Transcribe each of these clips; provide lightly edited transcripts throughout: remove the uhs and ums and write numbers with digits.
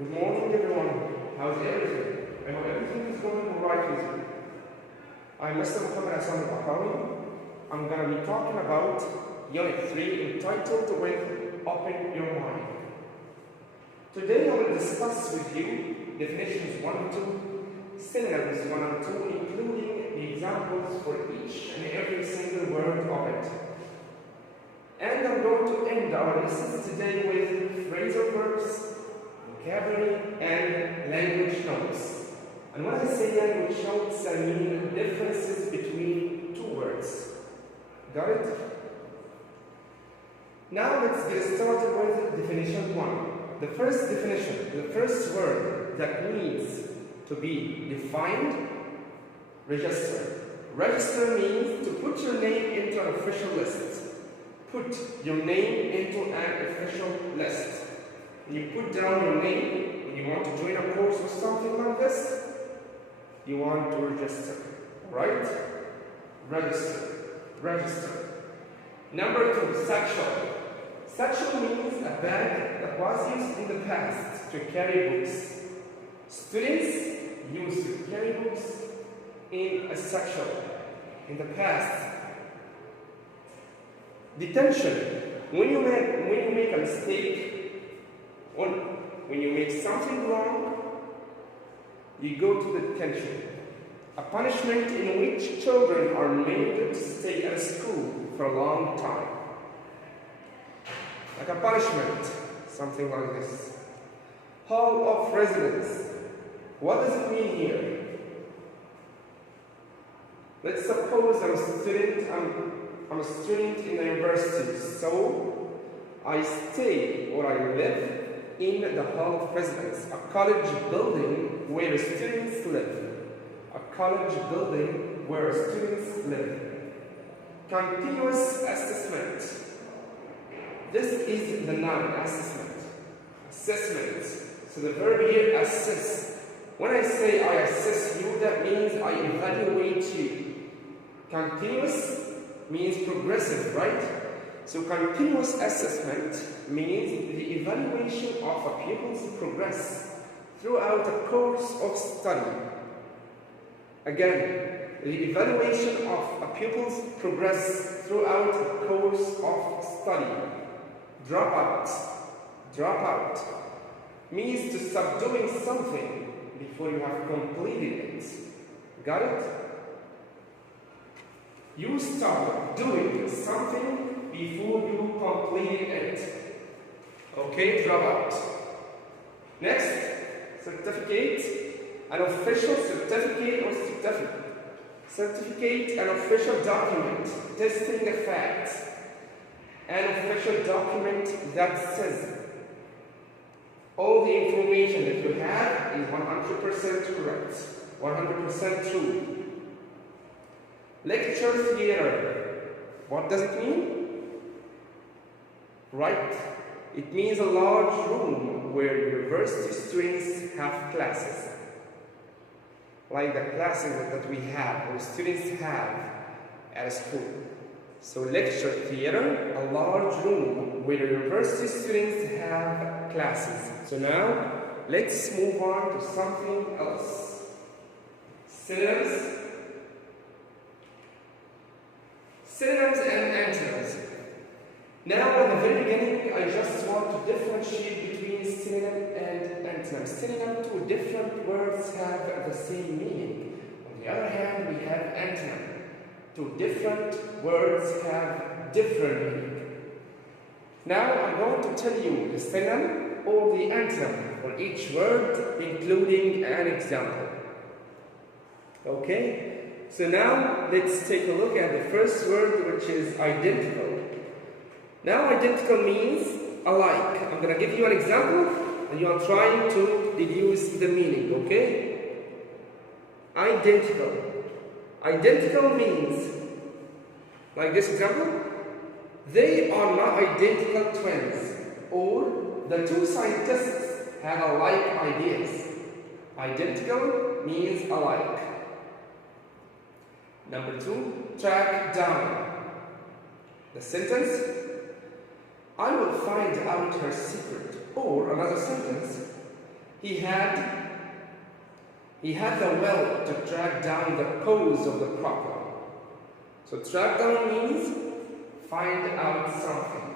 Good morning, everyone. How's everything? I hope everything is going all right with you. I'm Mr. Muhammad Hassan al-Bahrawi. I'm going to be talking about Unit 3 entitled with Open Your Mind. Today I will discuss with you definitions 1 and 2, synonyms 1 and 2, including the examples for each and every single word of it. And I'm going to end our lessons today with phrasal verbs, vocabulary, and language notes. And when I say language notes, I mean differences between two words. Got it? Now let's get started with definition 1. The first definition, the first word that needs to be defined, register. Register means to put your name into an official list. Put your name into an official list. You put down your name when you want to join a course or something like this, you want to register, right? Register, register. Number 2, satchel. Satchel means a bag that was used in the past to carry books. Students used to carry books in a satchel in the past. Detention. When you make a mistake, when you make something wrong, you go to the detention. A punishment in which children are made to stay at school for a long time. Like a punishment, something like this. Hall of residence. What does it mean here? Let's suppose I'm a student in the university, so I stay or I live in the Hall of Residence, a college building where students live. A college building where students live. Continuous assessment. This is the noun, assessment. Assessment. So the verb here, assess. When I say I assess you, that means I evaluate you. Continuous means progressive, right? So continuous assessment means the evaluation of a pupil's progress throughout a course of study. Again, the evaluation of a pupil's progress throughout a course of study. Dropout. Dropout means to stop doing something before you have completed it. Got it? You stop doing something before you complete it. Okay, dropout. Next, certificate, an official certificate or certificate. Certificate, an official document testing a fact. An official document that says all the information that you have is 100% correct, 100% true. Lecture theater. What does it mean? Right. It means a large room where university students have classes. Like the classes that we have, or students have at a school. So lecture theater, a large room where university students have classes. So now, let's move on to something else. Synonyms. Synonyms and antonyms. Now, at the very beginning, I just want to differentiate between synonym and antonym. Synonym, two different words have the same meaning. On the other hand, we have antonym. Two different words have different meaning. Now, I'm going to tell you the synonym or the antonym for each word, including an example. Okay? So now, let's take a look at the first word, which is identical. Now, identical means alike. I'm going to give you an example, and you are trying to deduce the meaning, okay? Identical. Identical means, like this example, they are not identical twins, or the two scientists have alike ideas. Identical means alike. Number 2, track down. The sentence, I will find out her secret. Or another sentence, He had the will to track down the cause of the problem. So track down means find out something.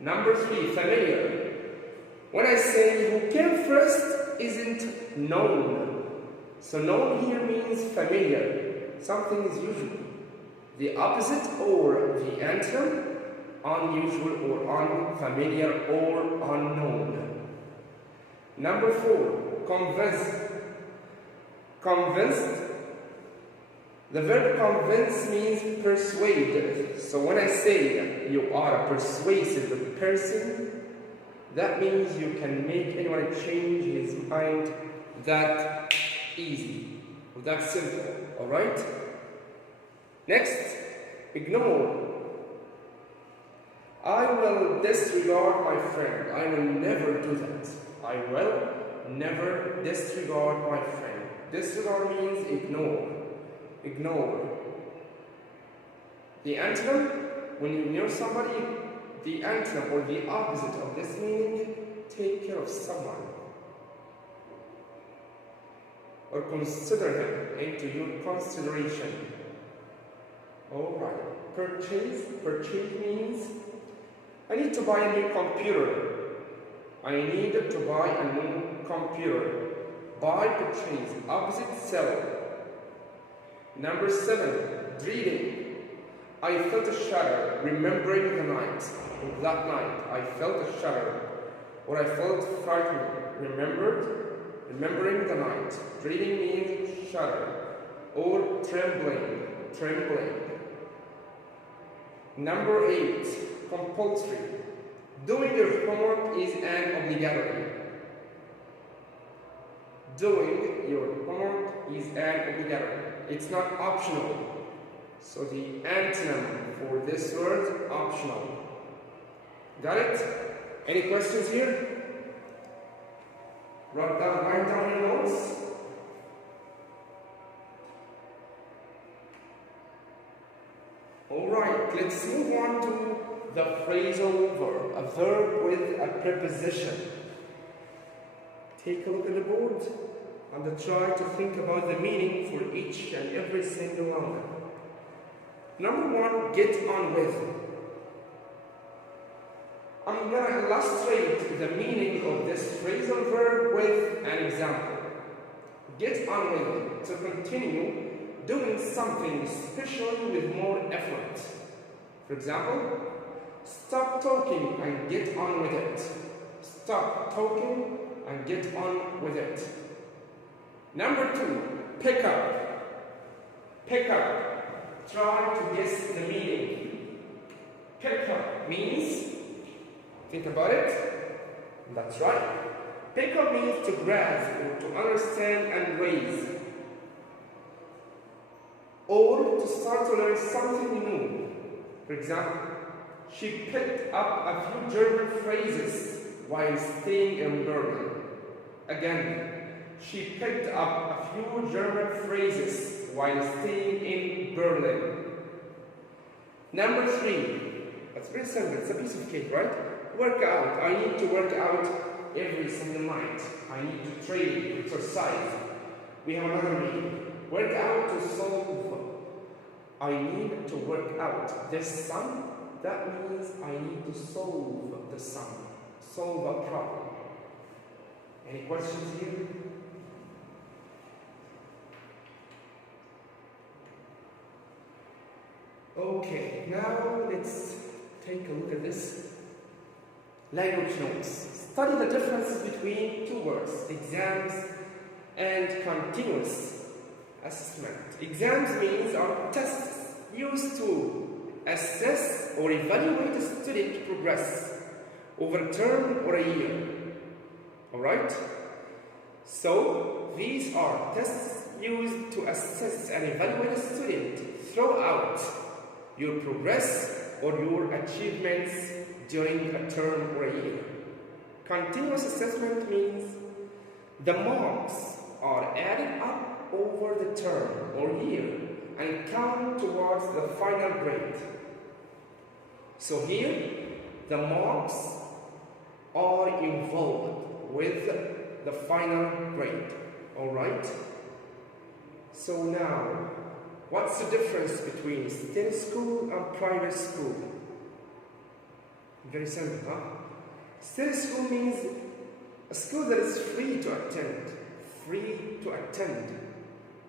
Number 3, familiar. When I say who came first isn't known. So known here means familiar. Something is usual. The opposite or the antonym, unusual or unfamiliar or unknown. Number 4, convince. Convinced. The verb convince means persuade. So when I say you are a persuasive person, that means you can make anyone change his mind that easy, or that simple, alright? Next, ignore. I will disregard my friend. I will never do that. I will never disregard my friend. Disregard means ignore. Ignore. The antonym, when you ignore somebody, the antonym or the opposite of this meaning, take care of someone. Or consider him into your consideration. Alright. Purchase. Purchase means I need to buy a new computer. I need to buy a new computer. Buy, purchase. Opposite, sell. Number 7, dreaming. I felt a shudder, remembering the night. That night, I felt a shudder, or I felt frightened. Remembering the night. Dreaming means shudder, or trembling. Number 8, compulsory. Doing your homework is an obligatory. Doing your homework is an obligatory. It's not optional. So the antonym for this word, optional. Got it? Any questions here? Write down your notes. Alright, let's move on to the phrasal verb, a verb with a preposition. Take a look at the board and try to think about the meaning for each and every single one. Number 1, get on with. I'm going to illustrate the meaning of this phrasal verb with an example. Get on with, to continue doing something especially with more effort. For example, stop talking and get on with it. Stop talking and get on with it. Number 2, pick up. Pick up. Try to guess the meaning. Pick up means, think about it. That's right. Pick up means to grasp or to understand and raise. Or to start to learn something new. For example, she picked up a few German phrases while staying in Berlin. Again, she picked up a few German phrases while staying in Berlin. Number 3, that's very simple, it's a piece of cake, right? Work out. I need to work out every single night. I need to train, exercise. We have another meaning. Work out to solve. I need to work out this sum. That means I need to solve the sum. Solve a problem. Any questions here? Okay, now let's take a look at this. Language notes. Study the differences between two words, exams and continuous assessment. Exams means are tests used to assess or evaluate a student progress over a term or a year. Alright? So, these are tests used to assess and evaluate a student throughout your progress or your achievements during a term or a year. Continuous assessment means the marks are added up over the term or year and count towards the final grade. So here, the marks are involved. with the final grade. Alright? So now, what's the difference between state school and private school? Very simple, huh? State school means a school that is free to attend. Free to attend.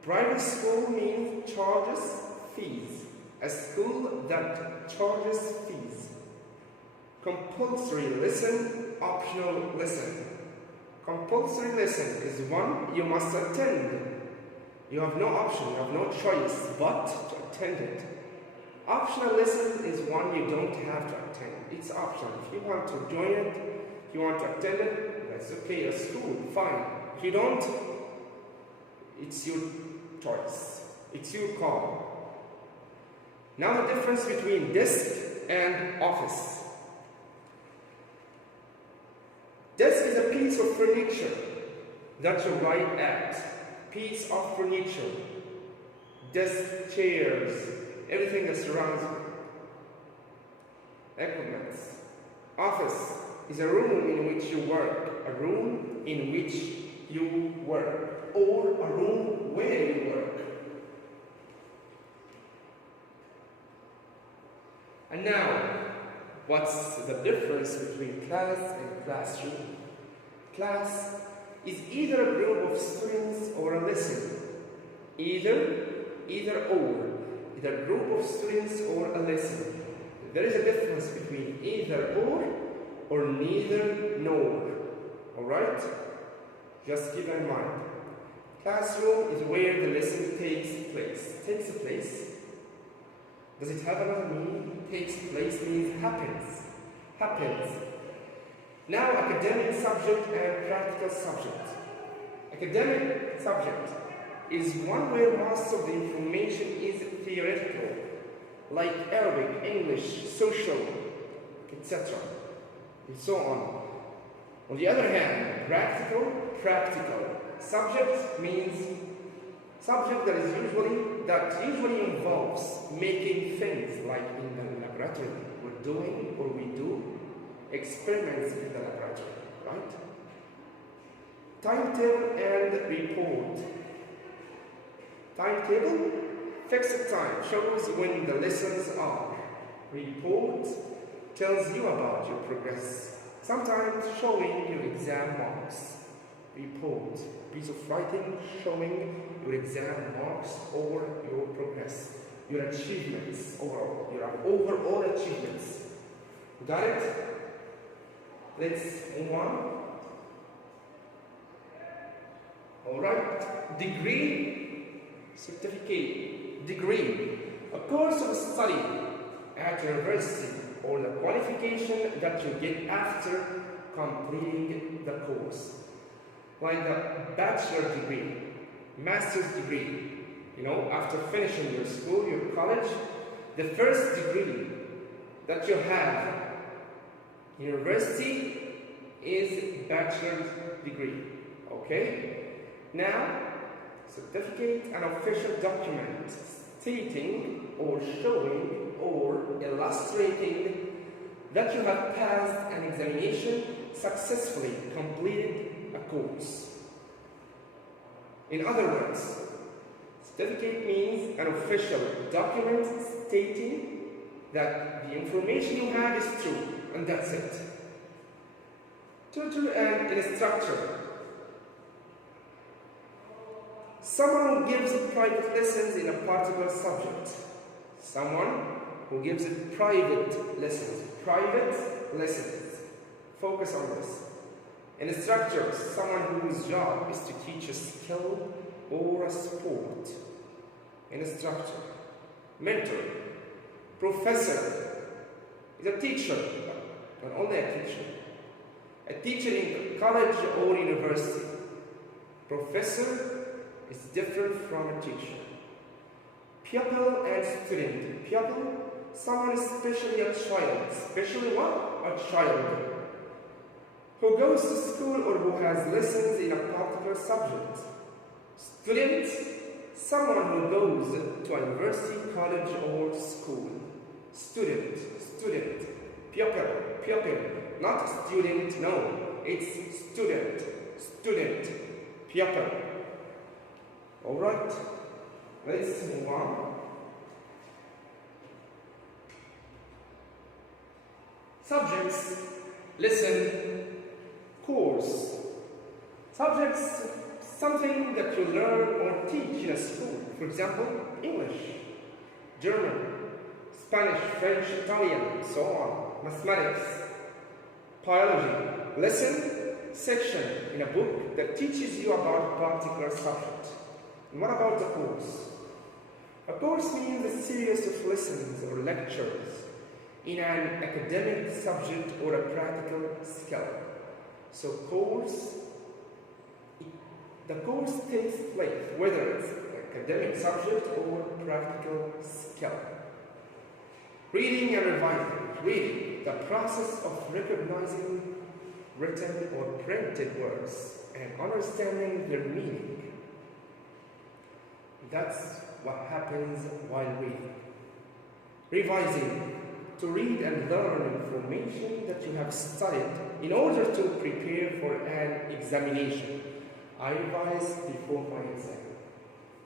Private school means charges fees. A school that charges fees. Compulsory lesson, optional lesson. Compulsory lesson is one you must attend. You have no option, you have no choice but to attend it. Optional lesson is one you don't have to attend. It's optional. If you want to join it, if you want to attend it, that's okay, that's cool, fine. If you don't, it's your choice. It's your call. Now the difference between desk and office. Desk is a piece of furniture that you write at. Piece of furniture. Desk, chairs, everything that surrounds you. Equipment. Office is a room in which you work. A room in which you work. Or a room where you work. And now, what's the difference between class and classroom? Class is either a group of students or a lesson. Either or. Either a group of students or a lesson. There is a difference between either or neither nor. Alright? Just keep in mind. Classroom is where the lesson takes place. Takes place. Does it have another meaning? Takes place means happens. Happens. Now, academic subject and practical subject. Academic subject is one where most of the information is theoretical, like Arabic, English, social, etc., and so on. On the other hand, practical subject means subject that usually involves making things, like in the laboratory we do experiments in the laboratory, right? Timetable and report. Timetable, fixed time, shows when the lessons are. Report tells you about your progress, sometimes showing your exam marks. Report, piece of writing showing your exam marks or your progress, your achievements, or your overall achievements. Got it? Let's move on. Alright, degree, certificate. Degree, a course of study at university or the qualification that you get after completing the course. Like the bachelor degree, master's degree. You know, after finishing your school, your college, the first degree that you have university is bachelor's degree. Okay? Now, certificate, an official document stating or showing or illustrating that you have passed an examination, successfully completed a course. In other words, certificate means an official document stating that the information you have is true, and that's it. Tutor and instructor. Someone who gives private lessons in a particular subject. Someone who gives private lessons. Private lessons. Focus on this. An instructor, someone whose job is to teach a skill or a sport. An instructor. Mentor. Professor is a teacher, not only a teacher. A teacher in college or university. Professor is different from a teacher. Pupil and student. Pupil, someone especially a child. Especially what? A child. Who goes to school or who has lessons in a particular subject. Student, someone who goes to a university, college, or school. Student. Pupil. not student, no, it's student, student, pupil. Alright, let's move on. Subjects, listen, course. Subjects, something that you learn or teach in a school. For example, English, German, Spanish, French, Italian, so on. Mathematics, biology. Lesson, section in a book that teaches you about a particular subject. And what about the course? A course means a series of lessons or lectures in an academic subject or a practical skill. So the course takes place whether it's academic subject or practical skill. Reading and revising. Reading, the process of recognizing written or printed words and understanding their meaning. That's what happens while reading. Revising, to read and learn information that you have studied in order to prepare for an examination. I revise before my exam.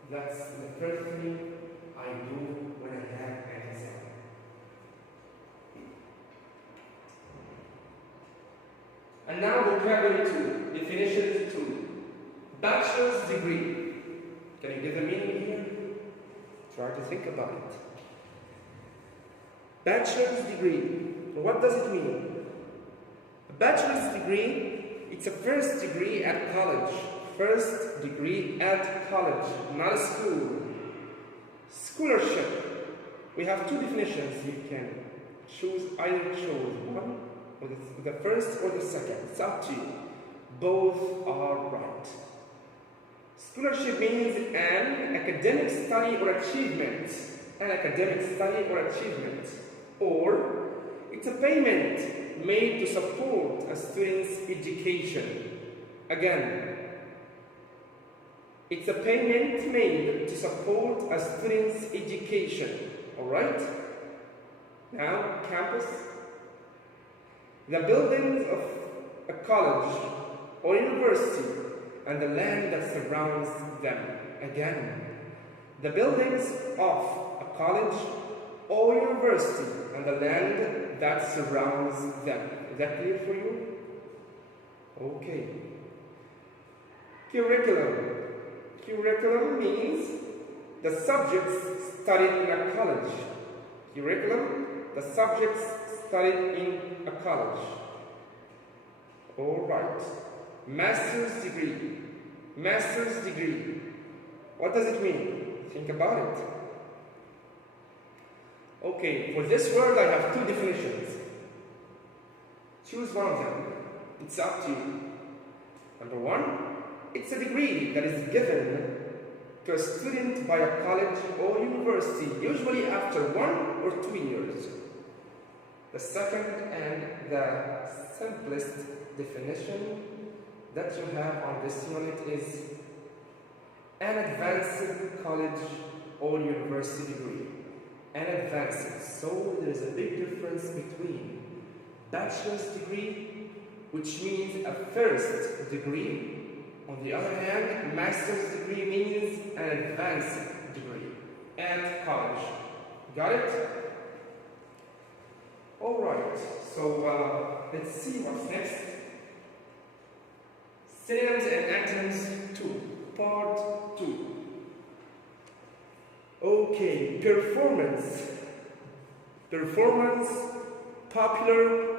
That's the first thing I do when I have an exam. And now vocabulary 2, definition 2. Bachelor's degree. Can you get the meaning here? Try to think about it. Bachelor's degree. What does it mean? A bachelor's degree, it's a first degree at college. First degree at college, not a school. Scholarship. We have two definitions. You can either choose one, or the first or the second. It's up to you. Both are right. Scholarship means an academic study or achievement. An academic study or achievement. Or it's a payment made to support a student's education. Again, it's a payment made to support a student's education. Alright? Now, campus. The buildings of a college or university and the land that surrounds them. Again, the buildings of a college or university and the land that surrounds them. Is that clear for you? Okay. Curriculum. Curriculum means the subjects studied in a college. Curriculum, the subjects studied in a college. All right. Master's degree. Master's degree. What does it mean? Think about it. Okay, for this word I have two definitions. Choose one of them. It's up to you. Number one, it's a degree that is given to a student by a college or university, usually after 1 or 2 years. The second and the simplest definition that you have on this unit is an advanced college or university degree. An advanced. So there is a big difference between bachelor's degree, which means a first degree. On the other hand, master's degree means an advanced degree at college. Got it? Alright, so let's see what's next. Synonyms and antonyms 2, part 2. Okay, performance. Performance, popular,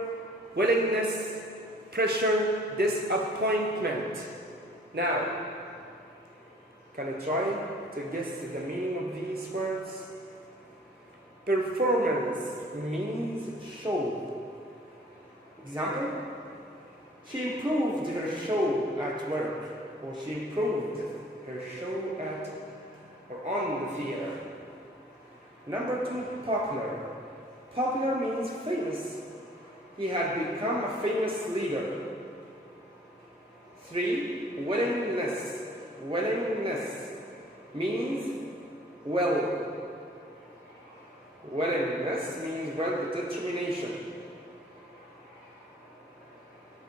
willingness, pressure, disappointment. Now, can you try to guess the meaning of these words? Performance means show. Example, she improved her show at work, or she improved her show at or on the theater. Number 2, popular. Popular means famous. He had become a famous leader. 3, willingness. Willingness means well. Willingness means well, determination.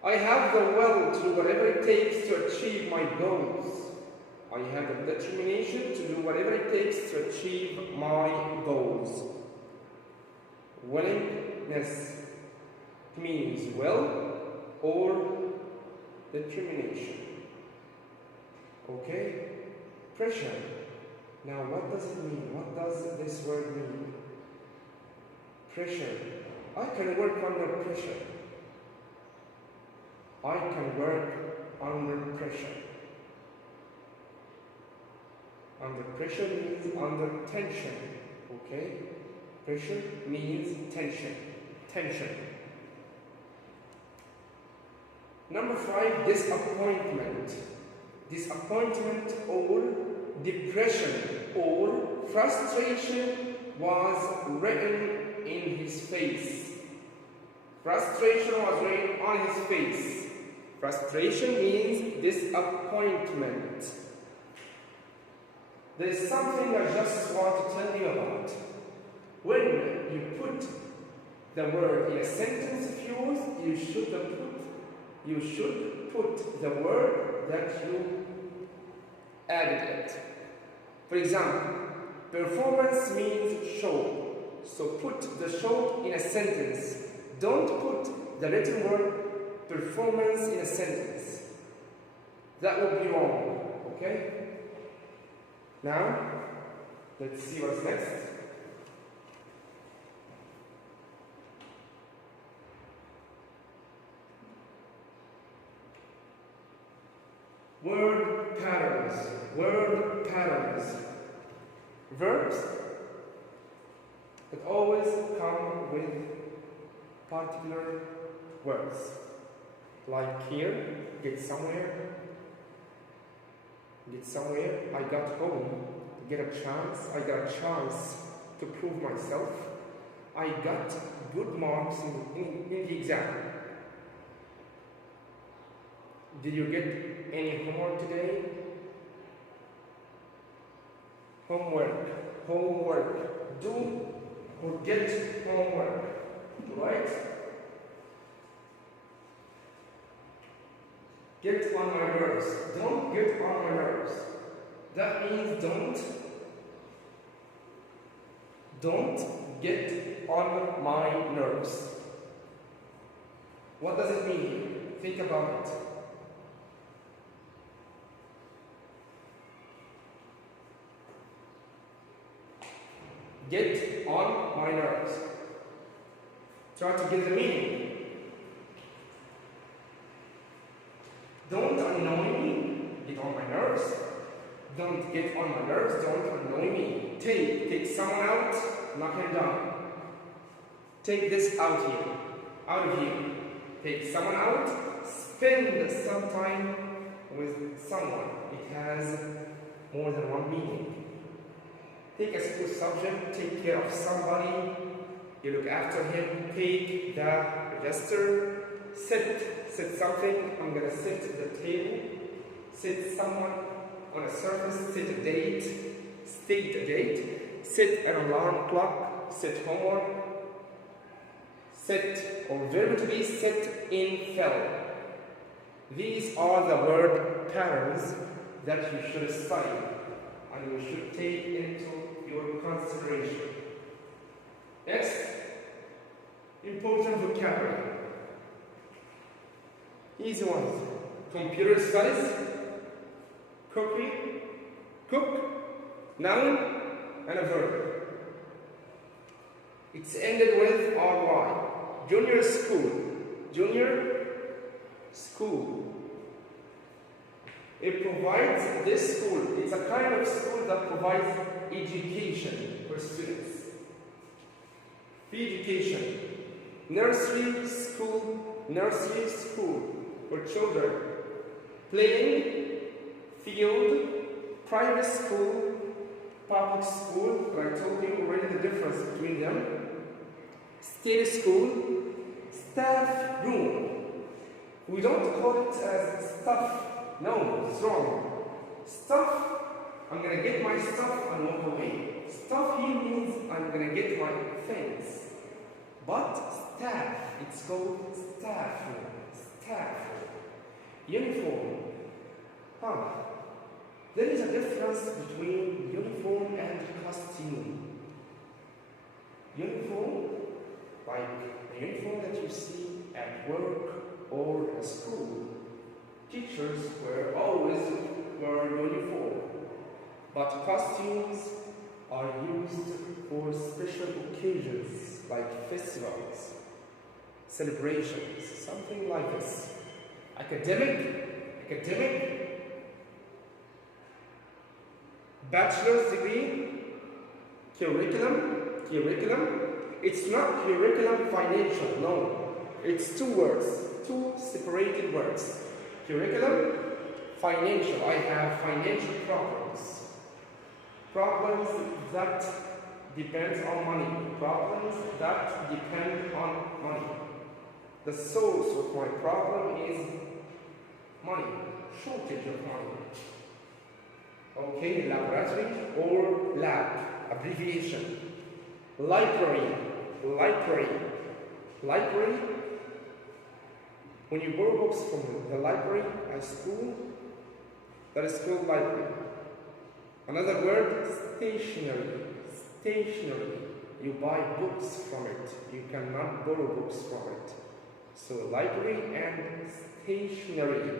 I have the will to do whatever it takes to achieve my goals. I have the determination to do whatever it takes to achieve my goals. Willingness means will or determination. Okay? Pressure. Now what does it mean? What does this word mean? Pressure. I can work under pressure. I can work under pressure. Under pressure means under tension. Okay? Pressure means tension. Tension. Number 5, disappointment. Disappointment or depression or frustration was written in his face. Frustration was written on his face. Frustration means disappointment. There is something I just want to tell you about. When you put the word in a sentence of yours, you should put the word that you added it. For example, performance means show. So put the show in a sentence. Don't put the written word performance in a sentence. That would be wrong. Okay? Now, let's see what's next. Word patterns. Word patterns. Verbs that always come with particular words. Like here, get somewhere. Get somewhere. I got home. Get a chance. I got a chance to prove myself. I got good marks in the exam. Did you get any homework today? Homework. Homework. Do or get homework. Right? Get on my nerves. Don't get on my nerves. That means don't get on my nerves. What does it mean? Think about it. Get on my nerves. Try to get the meaning. Don't annoy me. Get on my nerves. Don't get on my nerves. Don't annoy me. Take someone out. Knock him down. Take this out here. Out of here. Take someone out. Spend some time with someone. It has more than one meaning. Take a school subject, take care of somebody, you look after him, take the register, sit something, I'm going to sit at the table, sit someone on a surface, sit a date, state a date, sit an alarm clock, sit homework, sit or verb to be sit in fell. These are the word patterns that you should study and you should take into your consideration. Next, important vocabulary. Easy ones. Computer studies, cookery, cook, noun, and a verb. It's ended with RY. Junior school. Junior school. It provides this school. It's a kind of school that provides education for students. Free education. Nursery school for children. Playing field, private school, public school. But I told you already the difference between them. State school, staff room. We don't call it as stuff. No, it's wrong. Stuff, I'm going to get my stuff and walk away. Stuff here means I'm going to get my things. But staff, it's called staff room. stand for? Uniform. There is a difference between uniform and costume. Uniform, like the uniform that you see at work or at school. Teachers were always wearing uniform, but costumes are used for special occasions like festivals, celebrations, something like this. Academic, bachelor's degree, curriculum. It's not curriculum financial, no. It's two words, two separated words. Curriculum, financial. I have financial problems. Problems that depend on money. Problems that depend on money. The source of my problem is money, shortage of money. Okay, laboratory or lab, abbreviation. Library. When you borrow books from the library at school, that is called library. Another word, stationery. You buy books from it. You cannot borrow books from it. So library and stationery.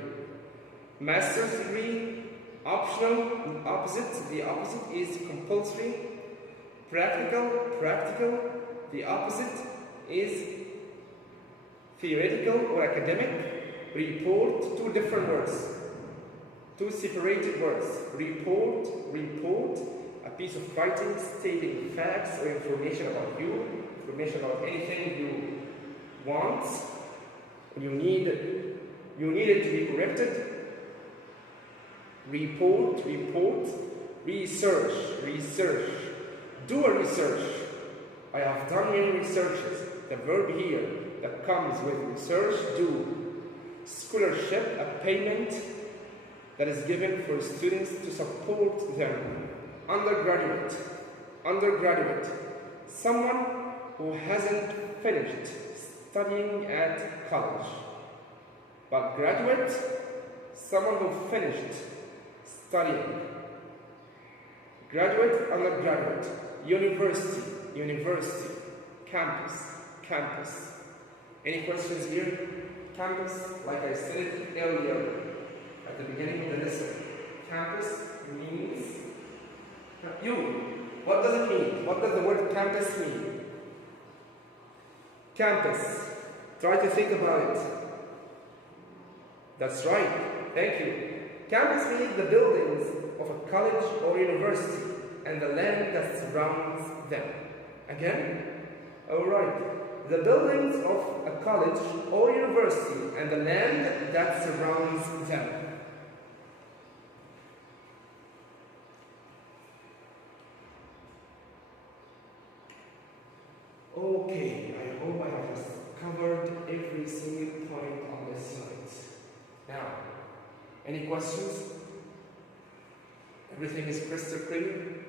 Master's degree, optional, opposite. The opposite is compulsory. Practical. The opposite is theoretical or academic. Report, two different words. Two separated words. Report, a piece of writing stating facts or information about you, information about anything you want. You need it to be corrected. Report, research. Do a research. I have done many researches. The verb here that comes with research, do. Scholarship, a payment that is given for students to support them. Undergraduate. Someone who hasn't finished studying at college. But graduate, someone who finished studying. Graduate, undergraduate. University. Campus. Any questions here? Campus, like I said earlier at the beginning of the lesson. Campus means you. What does it mean? What does the word campus mean? Campus. Try to think about it. That's right. Thank you. Campus means the buildings of a college or university and the land that surrounds them. Again? Alright. The buildings of a college or university and the land that surrounds them. Okay, I hope I have covered every single point on this slide. Now, any questions? Everything is crystal clear?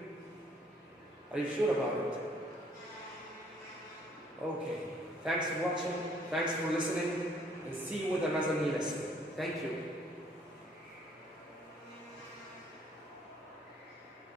Are you sure about it? Okay. Thanks for watching, thanks for listening, and see you with another lesson. Thank you.